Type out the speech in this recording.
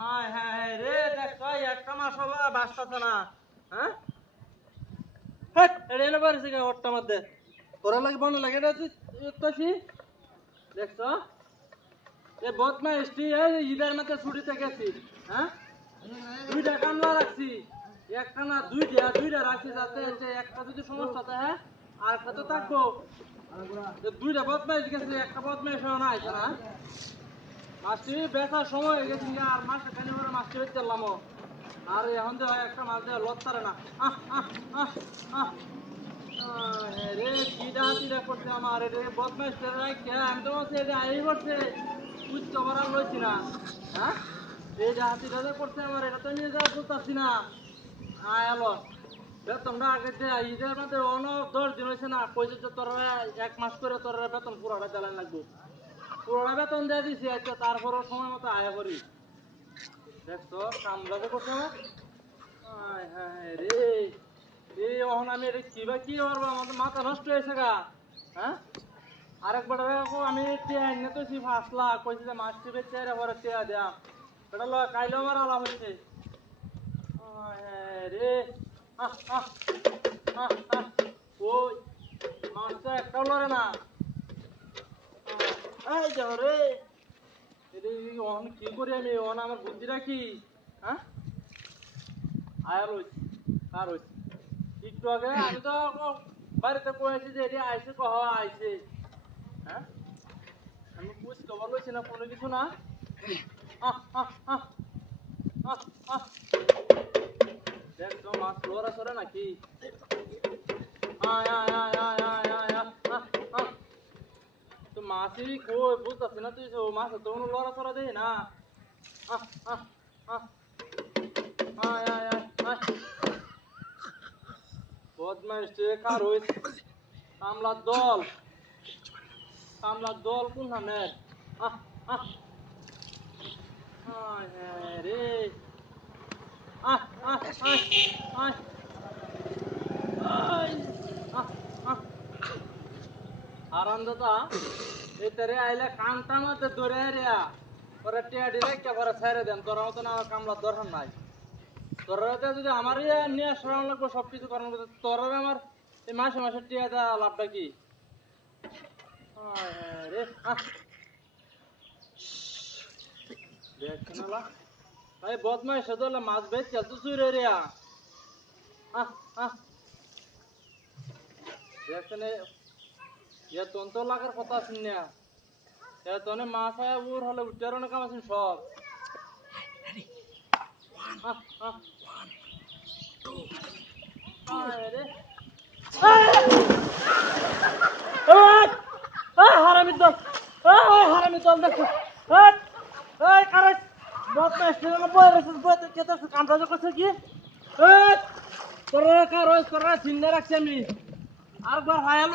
হায় হায় রে দেখ একটা মাস হলো বাঁচতেছে না। হ্যাঁ এটা এনে পারিস ওরটার মধ্যে তোরা লাগে বনে লাগে এটা তুই দেখছ এ বদমাইশটি ঈদের মধ্যে ছুটিতে গেছি। হ্যাঁ দুইটা কামলা রাখছি, একটা না দুইটা রাখছি যাতে একটা যদি সমস্যা থাকে আর একটা তো থাকবো। দুইটা বদমাইশ গেছে, একটা বদমাইশ না আইছে না। মাছটি বেচার সময় হয়ে গেছে আর মাসে খানি করে মাছটি বেচতে পারলাম আর এখন তো একটা মাছ দেওয়া লত পারে না। রে কি ডাহাতিটা করছে আমার রে বদমাইশ আমি তো বলছি এটা আই করছে বুঝতে পারার লইছি না। হ্যাঁ এই ডাহাতিটা যে করছে আমার এটা তো নিয়ে যাওয়া বলতেছি না। এলো বেতনটা আগে দেয় ঈদের মধ্যে অন 10 দিন হয়েছে না কইছে যে তোর 1 মাস করে তোর বেতন পুরোটা দেওয়া লাগবে। পুরোটা বেতন দিয়ে দিছি আচ্ছা তারপরও সময় মতো আয়া করি দেখছো কামড়াতে করছে আমার। হায় হায় রে এই এখন আমি এটা কিবা কি করবো আমার মাথা নষ্ট হয়েছে গা। হ্যাঁ আরেকবার আমি টিয়া এনে তো 5 লাখ কইছি যে মাছটি বেচে পরে টিয়া দেয়া এটা ল কাইলে আমার আলাম হচ্ছে। রে ওই মাছটা একটাও লড়ে না। এই যাও রে কি করি আমি আমার বুদ্ধিটা কি। হ্যাঁ আয়াল হইছি কার হইছি একটু আগে আমি তো বাড়িতে কয়েছি যে এটি আইসে কহ আইসে। হ্যাঁ আমি বুঝ খবর লইছি না কোনো কিছু না। দেখছো মাছ লোরা সরে নাকি তো মাছই কই বুঝতেছি না তুই মাছ তো লড়া সরা দেই না। বদমাইশ কার হইছে কামলার দল কোনখানের রে আরামদাতা এটারে আইলে কাম টামাতে ধরে রিয়া পরে টিয়া দিলে কে করে ছেড়ে দেন তোর মতো না কামলার দরকার নাই। তোর যদি আমার নিয়ে সরানো লাগবে সবকিছু করানো তোর আমার এই মাসে মাসে টিয়া দেওয়া লাভটা কি রে ভাই বদমাইশ হলে মাছ বেচ চলতো চুরে রিয়া দেখছেন তন্ত লাগার কথা আছেন না তনে মাছ আয় উর হলে উঠার অনেক কাম আছেন সব। হারামি দল দেখছো কামটা করছে কি তোরা চিন্তা রাখছি আমি আরেকবার হায়াল